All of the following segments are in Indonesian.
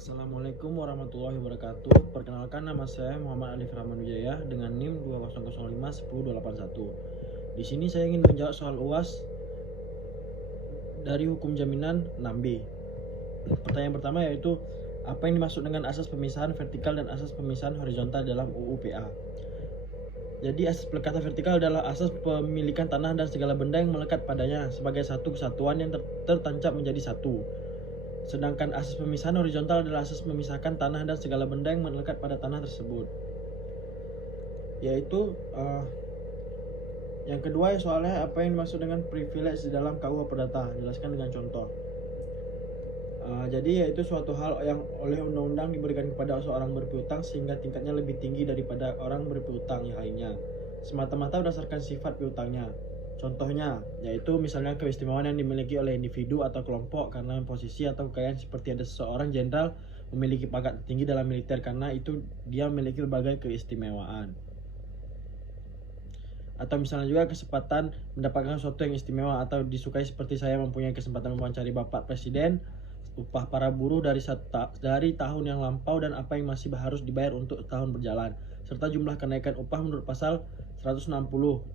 Assalamualaikum warahmatullahi wabarakatuh. Perkenalkan, nama saya Muhammad Alif Rahman Wijaya dengan NIM 2005 Di sini saya ingin menjawab soal UAS dari hukum jaminan 6B. Pertanyaan pertama yaitu apa yang dimaksud dengan asas pemisahan vertikal dan asas pemisahan horizontal dalam UU PA. Jadi asas pelekatan vertikal adalah asas pemilikan tanah dan segala benda yang melekat padanya sebagai satu kesatuan yang tertancap menjadi satu. Sedangkan asas pemisahan horizontal adalah asas memisahkan tanah dan segala benda yang melekat pada tanah tersebut. Yaitu yang kedua soalnya apa yang dimaksud dengan privilege di dalam KUH Perdata. Jelaskan dengan contoh. Jadi yaitu suatu hal yang oleh undang-undang diberikan kepada seorang berpiutang sehingga tingkatnya lebih tinggi daripada orang berpiutang yang lainnya, semata-mata berdasarkan sifat piutangnya. Contohnya, yaitu misalnya keistimewaan yang dimiliki oleh individu atau kelompok karena posisi atau kekayaan, seperti ada seseorang jenderal memiliki pangkat tinggi dalam militer karena itu dia memiliki berbagai keistimewaan. Atau misalnya juga kesempatan mendapatkan sesuatu yang istimewa atau disukai, seperti saya mempunyai kesempatan mewawancari Bapak Presiden, upah para buruh dari tahun yang lampau dan apa yang masih harus dibayar untuk tahun berjalan, serta jumlah kenaikan upah menurut pasal 160,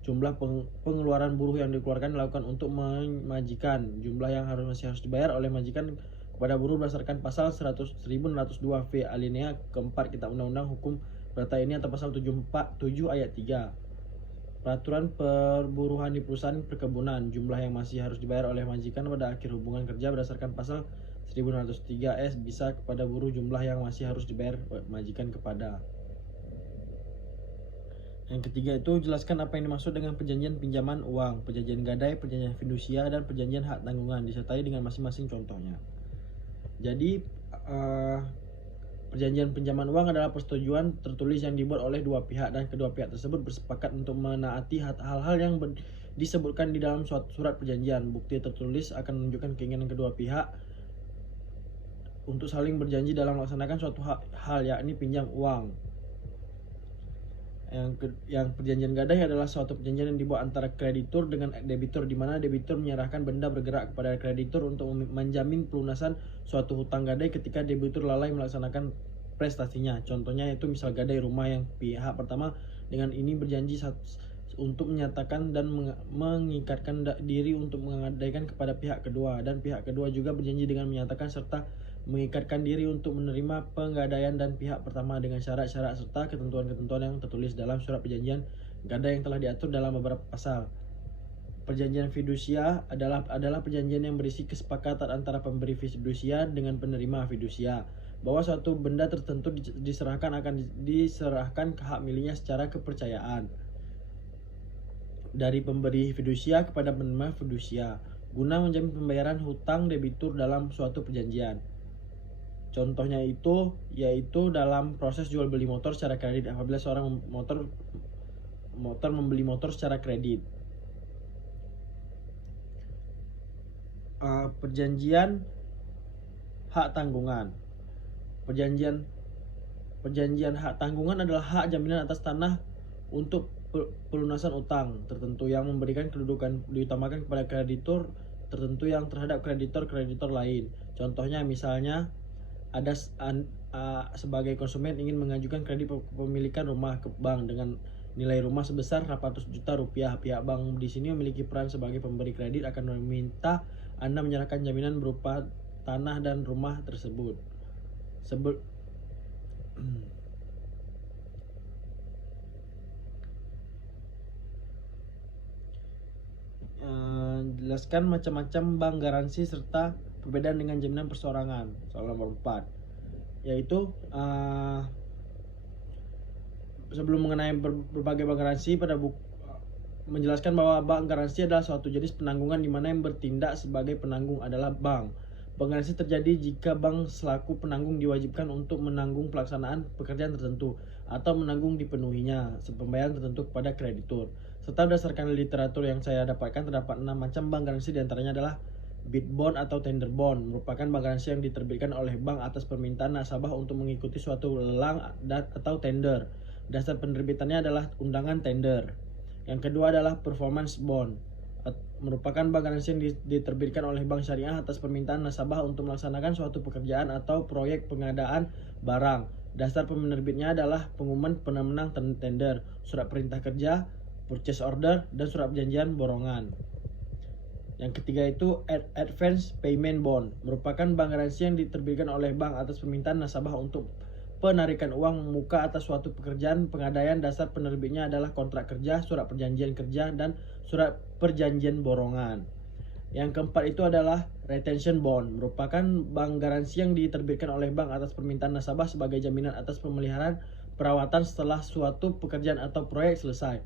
jumlah pengeluaran buruh yang dikeluarkan dilakukan untuk majikan, jumlah yang masih harus dibayar oleh majikan kepada buruh berdasarkan pasal 1602V alinea keempat Kitab Undang-Undang Hukum Perdata ini atau pasal 747 ayat 3. Peraturan perburuhan di perusahaan perkebunan, jumlah yang masih harus dibayar oleh majikan pada akhir hubungan kerja berdasarkan pasal 1603S bisa kepada buruh, jumlah yang masih harus dibayar majikan kepada. Yang ketiga itu jelaskan apa yang dimaksud dengan perjanjian pinjaman uang, perjanjian gadai, perjanjian fidusia, dan perjanjian hak tanggungan, disertai dengan masing-masing contohnya. Jadi perjanjian pinjaman uang adalah persetujuan tertulis yang dibuat oleh dua pihak dan kedua pihak tersebut bersepakat untuk menaati hal-hal yang disebutkan di dalam surat perjanjian. Bukti tertulis akan menunjukkan keinginan kedua pihak untuk saling berjanji dalam melaksanakan suatu hal, yakni pinjam uang. Yang perjanjian gadai adalah suatu perjanjian yang dibuat antara kreditur dengan debitur, di mana debitur menyerahkan benda bergerak kepada kreditur untuk menjamin pelunasan suatu hutang gadai ketika debitur lalai melaksanakan prestasinya. Contohnya yaitu misal gadai rumah yang pihak pertama dengan ini berjanji untuk menyatakan dan mengikatkan diri untuk menggadaikan kepada pihak kedua, dan pihak kedua juga berjanji dengan menyatakan serta mengikatkan diri untuk menerima penggadaian dan pihak pertama dengan syarat-syarat serta ketentuan-ketentuan yang tertulis dalam surat perjanjian gadai yang telah diatur dalam beberapa pasal. Perjanjian fidusia adalah perjanjian yang berisi kesepakatan antara pemberi fidusia dengan penerima fidusia bahwa suatu benda tertentu diserahkan ke hak miliknya secara kepercayaan dari pemberi fidusia kepada penerima fidusia guna menjamin pembayaran hutang debitur dalam suatu perjanjian. Contohnya itu yaitu dalam proses jual beli motor secara kredit, apabila seorang motor membeli motor secara kredit. Perjanjian hak tanggungan. Perjanjian hak tanggungan adalah hak jaminan atas tanah untuk pelunasan utang tertentu yang memberikan kedudukan diutamakan kepada kreditur tertentu yang terhadap kreditor lain. Contohnya misalnya ada sebagai konsumen ingin mengajukan kredit pemilikan rumah ke bank dengan nilai rumah sebesar 800 juta rupiah. Pihak bank di sini memiliki peran sebagai pemberi kredit akan meminta Anda menyerahkan jaminan berupa tanah dan rumah tersebut. Jelaskan macam-macam bank garansi serta perbedaan dengan jaminan perseorangan. Soal nomor 4 yaitu sebelum mengenai berbagai bank garansi, menjelaskan bahwa bank garansi adalah suatu jenis penanggungan di mana yang bertindak sebagai penanggung adalah bank. Bank garansi terjadi jika bank selaku penanggung diwajibkan untuk menanggung pelaksanaan pekerjaan tertentu atau menanggung dipenuhinya pembayaran tertentu kepada kreditur. Serta berdasarkan literatur yang saya dapatkan, terdapat 6 macam bank garansi, diantaranya adalah bid bond atau tender bond, merupakan bank garansi yang diterbitkan oleh bank atas permintaan nasabah untuk mengikuti suatu lelang atau tender. Dasar penerbitannya adalah undangan tender. Yang kedua adalah performance bond merupakan bank garansi yang diterbitkan oleh bank syariah atas permintaan nasabah untuk melaksanakan suatu pekerjaan atau proyek pengadaan barang. Dasar penerbitnya adalah pengumuman pemenang tender, surat perintah kerja, purchase order, dan surat perjanjian borongan. Yang ketiga itu advance payment bond, merupakan bank garansi yang diterbitkan oleh bank atas permintaan nasabah untuk penarikan uang muka atas suatu pekerjaan pengadaian. Dasar penerbitnya adalah kontrak kerja, surat perjanjian kerja, dan surat perjanjian borongan. Yang keempat itu adalah retention bond, merupakan bank garansi yang diterbitkan oleh bank atas permintaan nasabah sebagai jaminan atas pemeliharaan perawatan setelah suatu pekerjaan atau proyek selesai.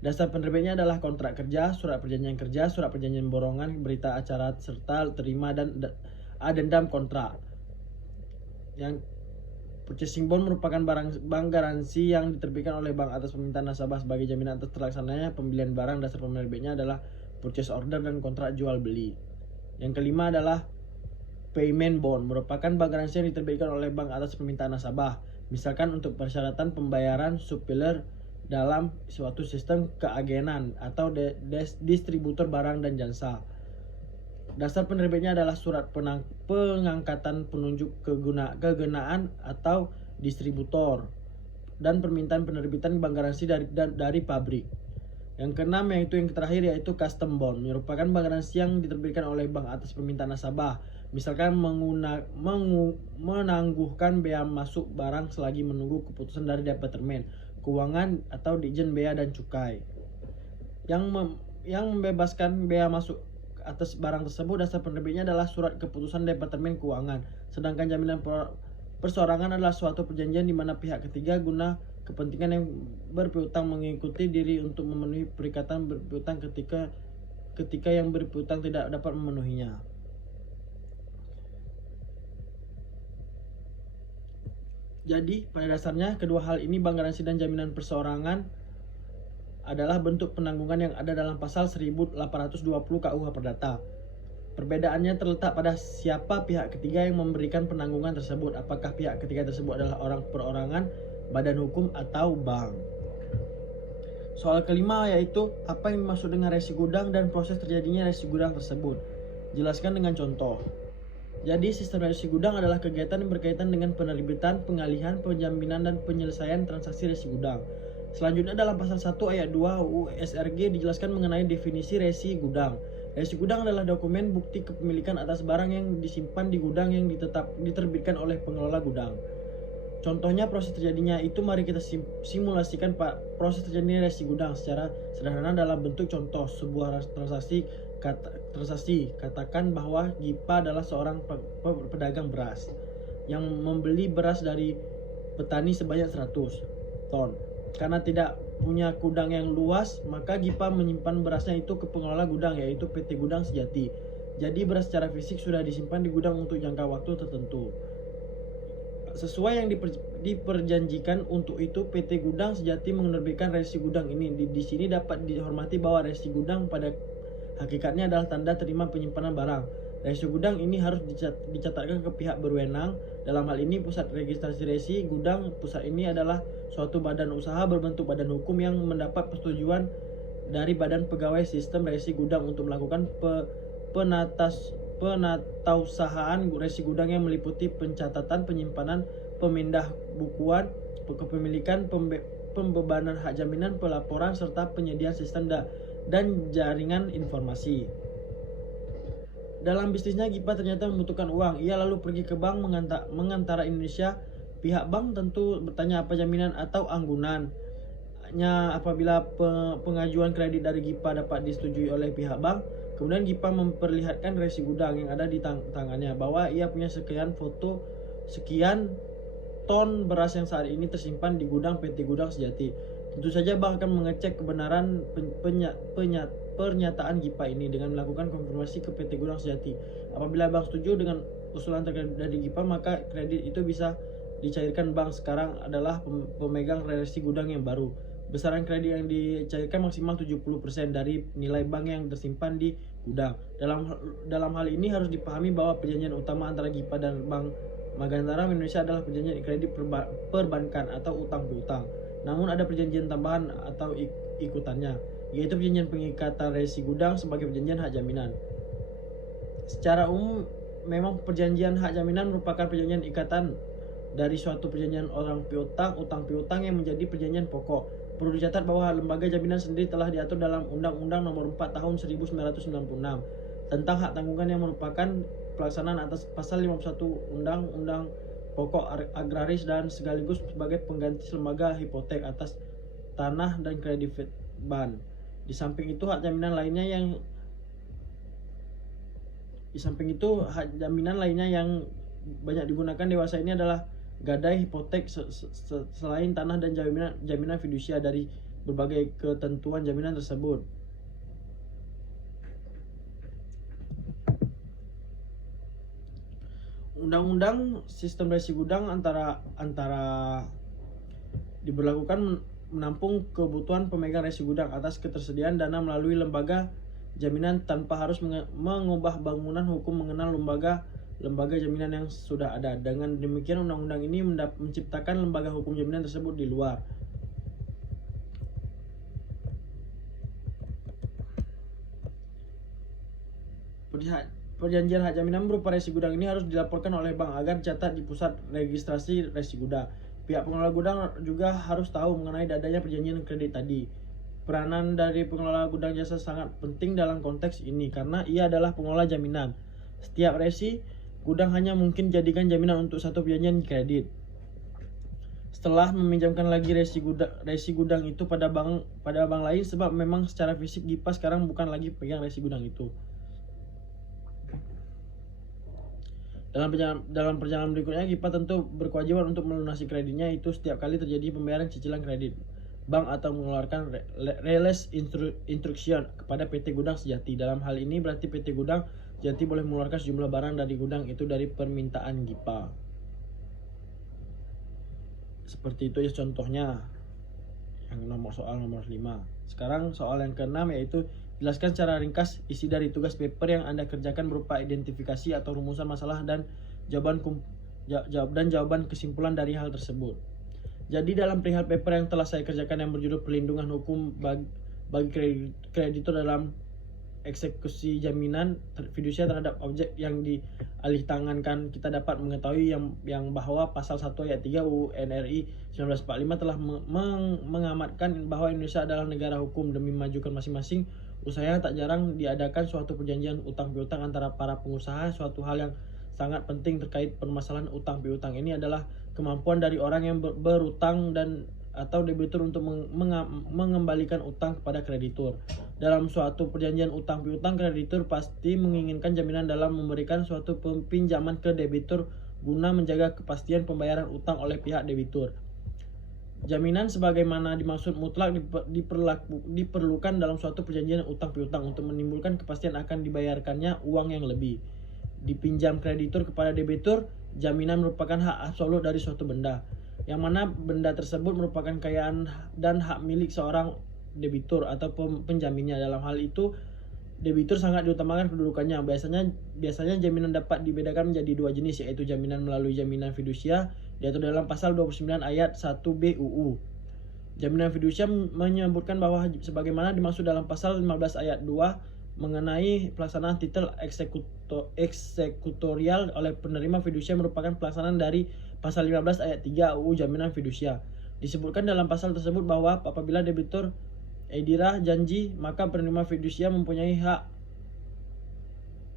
Dasar penerbitnya adalah kontrak kerja, surat perjanjian kerja, surat perjanjian borongan, berita acara serta terima dan adendam kontrak. Yang purchasing bond merupakan bank garansi yang diterbitkan oleh bank atas permintaan nasabah sebagai jaminan atas terlaksananya pembelian barang. Dasar penerbitnya adalah purchase order dan kontrak jual beli. Yang kelima adalah payment bond, merupakan bank garansi yang diterbitkan oleh bank atas permintaan nasabah, misalkan untuk persyaratan pembayaran supplier dalam suatu sistem keagenan atau distributor barang dan jasa. Dasar penerbitnya adalah surat pengangkatan penunjuk kegunaan atau distributor dan permintaan penerbitan bank garansi dari pabrik. Yang keenam yaitu yang terakhir yaitu custom bond, merupakan bank garansi yang diterbitkan oleh bank atas permintaan nasabah, misalkan menangguhkan bea masuk barang selagi menunggu keputusan dari Departemen Keuangan atau Ditjen Bea dan Cukai. Yang membebaskan bea masuk atas barang tersebut, dasar penerbitnya adalah surat keputusan Departemen Keuangan. Sedangkan jaminan perseorangan adalah suatu perjanjian di mana pihak ketiga guna kepentingan yang berpiutang mengikuti diri untuk memenuhi perikatan berpiutang ketika yang berpiutang tidak dapat memenuhinya. Jadi pada dasarnya kedua hal ini, bank garansi dan jaminan perseorangan, adalah bentuk penanggungan yang ada dalam pasal 1820 KUH Perdata. Perbedaannya terletak pada siapa pihak ketiga yang memberikan penanggungan tersebut, apakah pihak ketiga tersebut adalah orang perorangan, badan hukum, atau bank. Soal kelima yaitu apa yang dimaksud dengan resi gudang dan proses terjadinya resi gudang tersebut. Jelaskan dengan contoh. Jadi sistem resi gudang adalah kegiatan yang berkaitan dengan penerbitan, pengalihan, penjaminan, dan penyelesaian transaksi resi gudang. Selanjutnya dalam pasal 1 ayat 2 UU SRG dijelaskan mengenai definisi resi gudang. Resi gudang adalah dokumen bukti kepemilikan atas barang yang disimpan di gudang yang diterbitkan oleh pengelola gudang. Contohnya proses terjadinya itu, mari kita simulasikan proses terjadinya resi gudang secara sederhana dalam bentuk contoh sebuah transaksi. Katakan bahwa Gipa adalah seorang pedagang beras yang membeli beras dari petani sebanyak 100 ton. Karena tidak punya gudang yang luas, maka Gipa menyimpan berasnya itu ke pengelola gudang, yaitu PT Gudang Sejati. Jadi beras secara fisik sudah disimpan di gudang untuk jangka waktu tertentu. Sesuai yang diperjanjikan untuk itu, PT Gudang Sejati menerbitkan resi gudang ini. Di sini dapat dihormati bahwa resi gudang pada hakikatnya adalah tanda terima penyimpanan barang. Resi gudang ini harus dicatatkan ke pihak berwenang. Dalam hal ini pusat registrasi resi gudang. Pusat ini adalah suatu badan usaha berbentuk badan hukum yang mendapat persetujuan dari badan pegawai sistem resi gudang untuk melakukan penatausahaan resi gudang yang meliputi pencatatan, penyimpanan, pemindah bukuan, kepemilikan, pembebanan hak jaminan, pelaporan, serta penyediaan sistem dan jaringan informasi. Dalam bisnisnya, Gipa ternyata membutuhkan uang. Ia lalu pergi ke bank mengantara Indonesia. Pihak bank tentu bertanya apa jaminan atau anggunannya apabila pengajuan kredit dari Gipa dapat disetujui oleh pihak bank. Kemudian Gipa memperlihatkan resi gudang yang ada di tangannya bahwa ia punya sekian ton beras yang saat ini tersimpan di gudang PT Gudang Sejati. Tentu saja bank akan mengecek kebenaran pernyataan Gipa ini dengan melakukan konfirmasi ke PT Gudang Sejati. Apabila bank setuju dengan usulan terkait dari Gipa, maka kredit itu bisa dicairkan. Bank sekarang adalah pemegang resi gudang yang baru. Besaran kredit yang dicairkan maksimal 70% dari nilai bank yang tersimpan di gudang. Dalam hal ini harus dipahami bahwa perjanjian utama antara Gipa dan Bank Magantara Indonesia adalah perjanjian kredit perbankan atau utang piutang. Namun ada perjanjian tambahan atau ikutannya, yaitu perjanjian pengikatan resi gudang sebagai perjanjian hak jaminan. Secara umum, memang perjanjian hak jaminan merupakan perjanjian ikatan dari suatu perjanjian orang piutang, utang piutang yang menjadi perjanjian pokok. Perlu dicatat bahwa lembaga jaminan sendiri telah diatur dalam Undang-Undang Nomor 4 Tahun 1996 tentang hak tanggungan yang merupakan pelaksanaan atas pasal 51 Undang-Undang Pokok Agraris dan sekaligus sebagai pengganti lembaga hipotek atas tanah dan kredit ban. Di samping itu hak jaminan lainnya yang banyak digunakan dewasa ini adalah gadai, hipotek, selain tanah dan jaminan fidusia dari berbagai ketentuan jaminan tersebut. Undang-undang sistem resi gudang antara diberlakukan menampung kebutuhan pemegang resi gudang atas ketersediaan dana melalui lembaga jaminan tanpa harus mengubah bangunan hukum mengenal lembaga jaminan yang sudah ada. Dengan demikian, undang-undang ini menciptakan lembaga hukum jaminan tersebut di luar. Perjanjian hak jaminan berupa resi gudang ini harus dilaporkan oleh bank agar dicatat di pusat registrasi resi gudang. Pihak pengelola gudang juga harus tahu mengenai adanya perjanjian kredit tadi. Peranan dari pengelola gudang jasa sangat penting dalam konteks ini karena ia adalah pengelola jaminan. Setiap resi gudang hanya mungkin jadikan jaminan untuk satu perjanjian kredit. Setelah meminjamkan lagi resi gudang itu pada bank lain, sebab memang secara fisik GIPA sekarang bukan lagi pegang resi gudang itu. Dalam perjalanan berikutnya, GIPA tentu berkewajiban untuk melunasi kreditnya itu setiap kali terjadi pembayaran cicilan kredit bank atau mengeluarkan release instruction kepada PT Gudang Sejati. Dalam hal ini berarti PT Gudang Sejati boleh mengeluarkan sejumlah barang dari gudang itu dari permintaan GIPA. Seperti itu ya contohnya yang soal nomor 5. Sekarang soal yang ke-6 yaitu jelaskan secara ringkas isi dari tugas paper yang Anda kerjakan berupa identifikasi atau rumusan masalah dan jawaban kesimpulan dari hal tersebut. Jadi dalam perihal paper yang telah saya kerjakan yang berjudul perlindungan hukum bagi kreditor dalam eksekusi jaminan fidusia terhadap objek yang dialihtangankan, kita dapat mengetahui yang bahwa pasal 1 ayat 3 UU NRI 1945 telah mengamatkan bahwa Indonesia adalah negara hukum. Demi memajukan masing-masing usaha, tak jarang diadakan suatu perjanjian utang piutang antara para pengusaha. Suatu hal yang sangat penting terkait permasalahan utang piutang ini adalah kemampuan dari orang yang berutang atau debitur untuk mengembalikan utang kepada kreditur. Dalam suatu perjanjian utang piutang, kreditur pasti menginginkan jaminan dalam memberikan suatu pinjaman ke debitur guna menjaga kepastian pembayaran utang oleh pihak debitur. Jaminan sebagaimana dimaksud mutlak diperlukan dalam suatu perjanjian utang piutang untuk menimbulkan kepastian akan dibayarkannya uang yang lebih. Dipinjam kreditur kepada debitur, jaminan merupakan hak absolut dari suatu benda, yang mana benda tersebut merupakan kekayaan dan hak milik seorang debitur atau penjaminnya. Dalam hal itu, debitur sangat diutamakan kedudukannya. Biasanya jaminan dapat dibedakan menjadi dua jenis, yaitu jaminan melalui jaminan fidusia diatur dalam pasal 29 ayat 1B UU. Jaminan fidusia menyebutkan bahwa sebagaimana dimaksud dalam pasal 15 ayat 2 mengenai pelaksanaan titel eksekutorial oleh penerima fidusia merupakan pelaksanaan dari pasal 15 ayat 3 UU Jaminan Fidusia. Disebutkan dalam pasal tersebut bahwa apabila debitur edirah janji, maka penerima fidusia mempunyai hak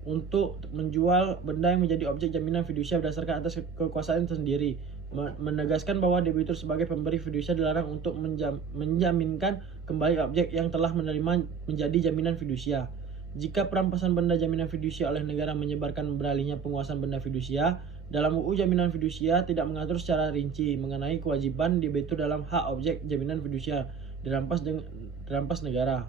untuk menjual benda yang menjadi objek jaminan fidusia berdasarkan atas kekuasaan sendiri. Menegaskan bahwa debitur sebagai pemberi fidusia dilarang untuk menjaminkan kembali objek yang telah menerima menjadi jaminan fidusia. Jika perampasan benda jaminan fidusia oleh negara menyebarkan beralihnya penguasaan benda fidusia, dalam UU Jaminan Fidusia tidak mengatur secara rinci mengenai kewajiban debitur dalam hak objek jaminan fidusia dirampas negara.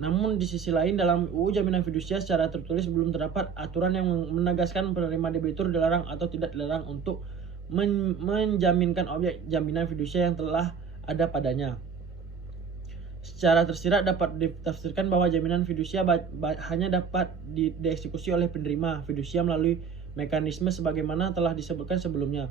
Namun di sisi lain, dalam UU Jaminan Fidusia secara tertulis belum terdapat aturan yang menegaskan penerima debitur dilarang atau tidak dilarang untuk menjaminkan objek jaminan fidusia yang telah ada padanya. Secara tersirat dapat ditafsirkan bahwa jaminan fidusia hanya dapat dieksekusi oleh penerima fidusia melalui mekanisme sebagaimana telah disebutkan sebelumnya.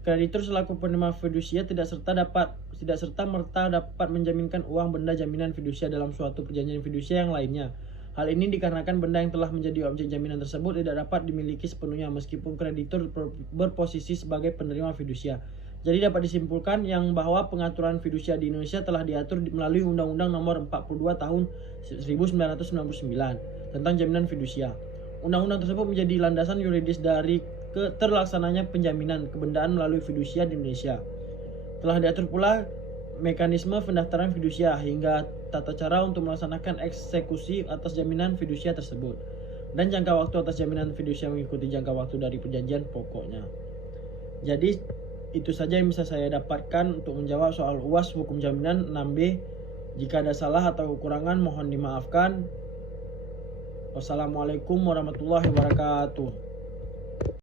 Kreditur selaku penerima fidusia tidak serta merta dapat menjaminkan uang, benda, jaminan fidusia dalam suatu perjanjian fidusia yang lainnya. Hal ini dikarenakan benda yang telah menjadi objek jaminan tersebut tidak dapat dimiliki sepenuhnya meskipun kreditur berposisi sebagai penerima fidusia. Jadi dapat disimpulkan yang bahwa pengaturan fidusia di Indonesia telah diatur melalui Undang-Undang Nomor 42 Tahun 1999 tentang jaminan fidusia. Undang-undang tersebut menjadi landasan yuridis dari terlaksananya penjaminan kebendaan melalui fidusia di Indonesia. Telah diatur pula mekanisme pendaftaran fidusia hingga tata cara untuk melaksanakan eksekusi atas jaminan fidusia tersebut, dan jangka waktu atas jaminan fidusia mengikuti jangka waktu dari perjanjian pokoknya. Jadi itu saja yang bisa saya dapatkan untuk menjawab soal UAS hukum jaminan 6B. Jika ada salah atau kekurangan mohon dimaafkan. Wassalamualaikum warahmatullahi wabarakatuh.